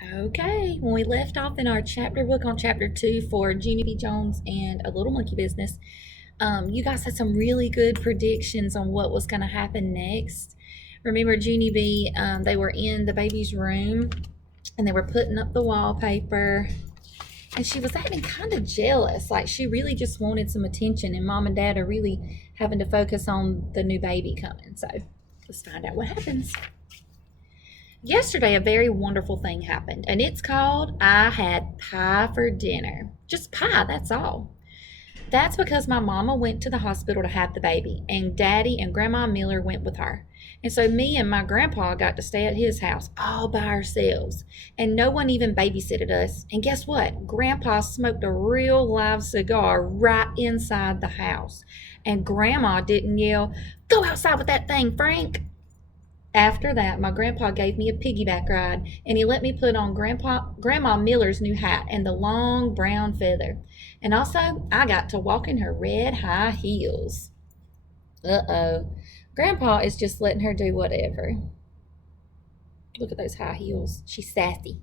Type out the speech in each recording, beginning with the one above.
Okay, when we left off in our chapter book on chapter 2 for Junie B. Jones and A Little Monkey Business, you guys had some really good predictions on what was going to happen next. Remember, Junie B., they were in the baby's room and they were putting up the wallpaper, and she was acting kind of jealous. Like she really just wanted some attention, and mom and dad are really having to focus on the new baby coming. So let's find out what happens. Yesterday, a very wonderful thing happened, and it's called I had pie for dinner. Just pie, that's all. That's because my mama went to the hospital to have the baby, and Daddy and Grandma Miller went with her. And so me and my grandpa got to stay at his house all by ourselves, and no one even babysitted us. And guess what? Grandpa smoked a real live cigar right inside the house, and Grandma didn't yell, "Go outside with that thing, Frank." After that, my grandpa gave me a piggyback ride, and he let me put on Grandma Miller's new hat and the long brown feather. And also, I got to walk in her red high heels. Uh-oh. Grandpa is just letting her do whatever. Look at those high heels. She's sassy.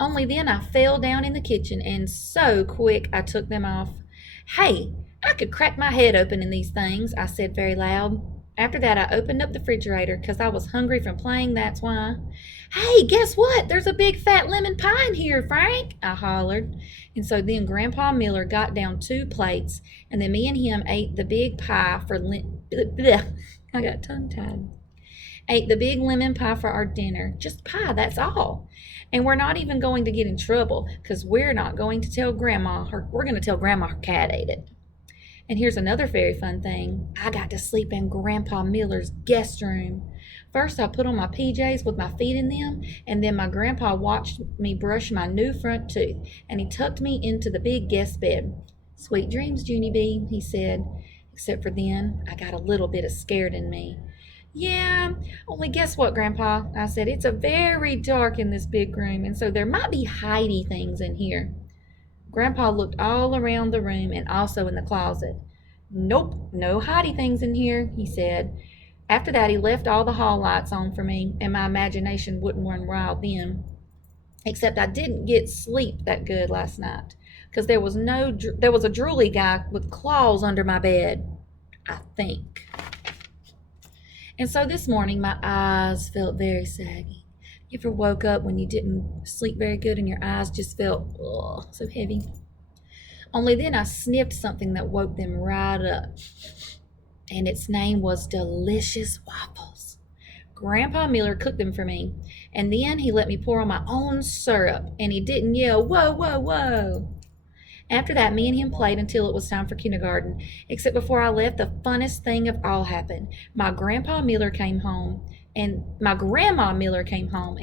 Only then I fell down in the kitchen, and so quick I took them off. "Hey, I could crack my head open in these things," I said very loud. After that, I opened up the refrigerator because I was hungry from playing, that's why. "Hey, guess what? There's a big fat lemon pie in here, Frank," I hollered. And so then Grandpa Miller got down 2 plates, and then me and him ate the big pie for I got tongue-tied. Ate the big lemon pie for our dinner. Just pie, that's all. And we're not even going to get in trouble because we're not going to tell Grandma we're going to tell Grandma her cat ate it. And here's another very fun thing. I got to sleep in Grandpa Miller's guest room. First, I put on my PJs with my feet in them, and then my grandpa watched me brush my new front tooth, and he tucked me into the big guest bed. "Sweet dreams, Junie B," he said. Except for then, I got a little bit of scared in me. "Yeah, only guess what, Grandpa?" I said. "It's a very dark in this big room, and so there might be hidey things in here." Grandpa looked all around the room and also in the closet. "Nope, no hidey things in here," he said. After that, he left all the hall lights on for me, and my imagination wouldn't run wild then. Except I didn't get sleep that good last night, because there was a drooly guy with claws under my bed, I think. And so this morning, my eyes felt very saggy. You ever woke up when you didn't sleep very good and your eyes just felt so heavy? Only then I sniffed something that woke them right up. And its name was Delicious Waffles. Grandpa Miller cooked them for me. And then he let me pour on my own syrup. And he didn't yell, "Whoa, whoa, whoa." After that, me and him played until it was time for kindergarten. Except before I left, the funnest thing of all happened. My Grandma Miller came home, and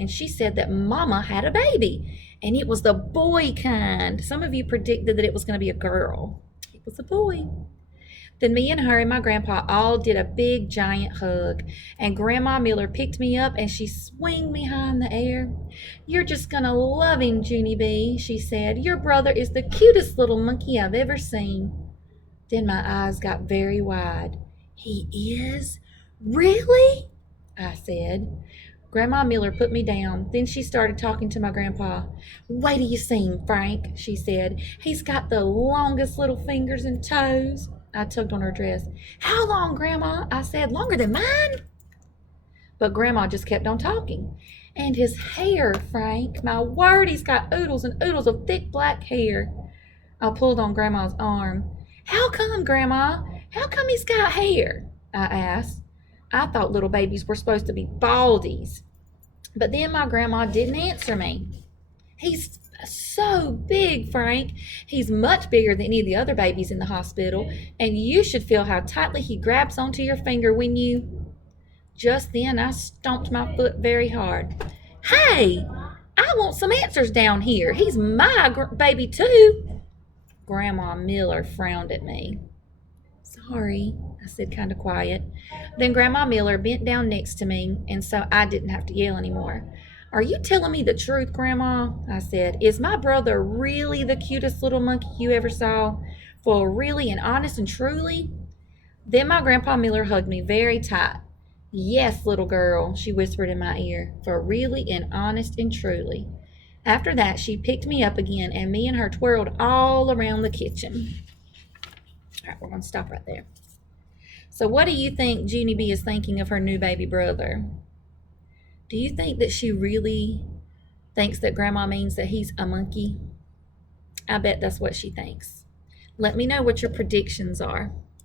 she said that Mama had a baby, and it was the boy kind. Some of you predicted that it was going to be a girl. It was a boy. Then me and her and my grandpa all did a big giant hug, and Grandma Miller picked me up and she swung me high in the air. "You're just gonna love him, Junie B," she said. "Your brother is the cutest little monkey I've ever seen." Then my eyes got very wide. "He is? Really?" I said. Grandma Miller put me down. Then she started talking to my grandpa. "Wait till you see him, Frank," she said. "He's got the longest little fingers and toes." I tugged on her dress. "How long, Grandma?" I said. "Longer than mine?" But Grandma just kept on talking. "And his hair, Frank. My word, he's got oodles and oodles of thick black hair." I pulled on Grandma's arm. "How come, Grandma? How come he's got hair?" I asked. I thought little babies were supposed to be baldies. But then my grandma didn't answer me. "He's so big, Frank. He's much bigger than any of the other babies in the hospital, and you should feel how tightly he grabs onto your finger when you—" Just then I stomped my foot very hard. "Hey, I want some answers down here. He's my baby too." Grandma Miller frowned at me. "Sorry," I said kind of quiet. Then Grandma Miller bent down next to me, and so I didn't have to yell anymore. "Are you telling me the truth, Grandma?" I said. "Is my brother really the cutest little monkey you ever saw? For really and honest and truly?" Then my Grandpa Miller hugged me very tight. Yes, little girl, she whispered in my ear, for really and honest and truly. After that, she picked me up again, and me and her twirled all around the kitchen. All right, we're going to stop right there. So, what do you think Junie B is thinking of her new baby brother? Do you think that she really thinks that Grandma means that he's a monkey? I bet that's what she thinks. Let me know what your predictions are.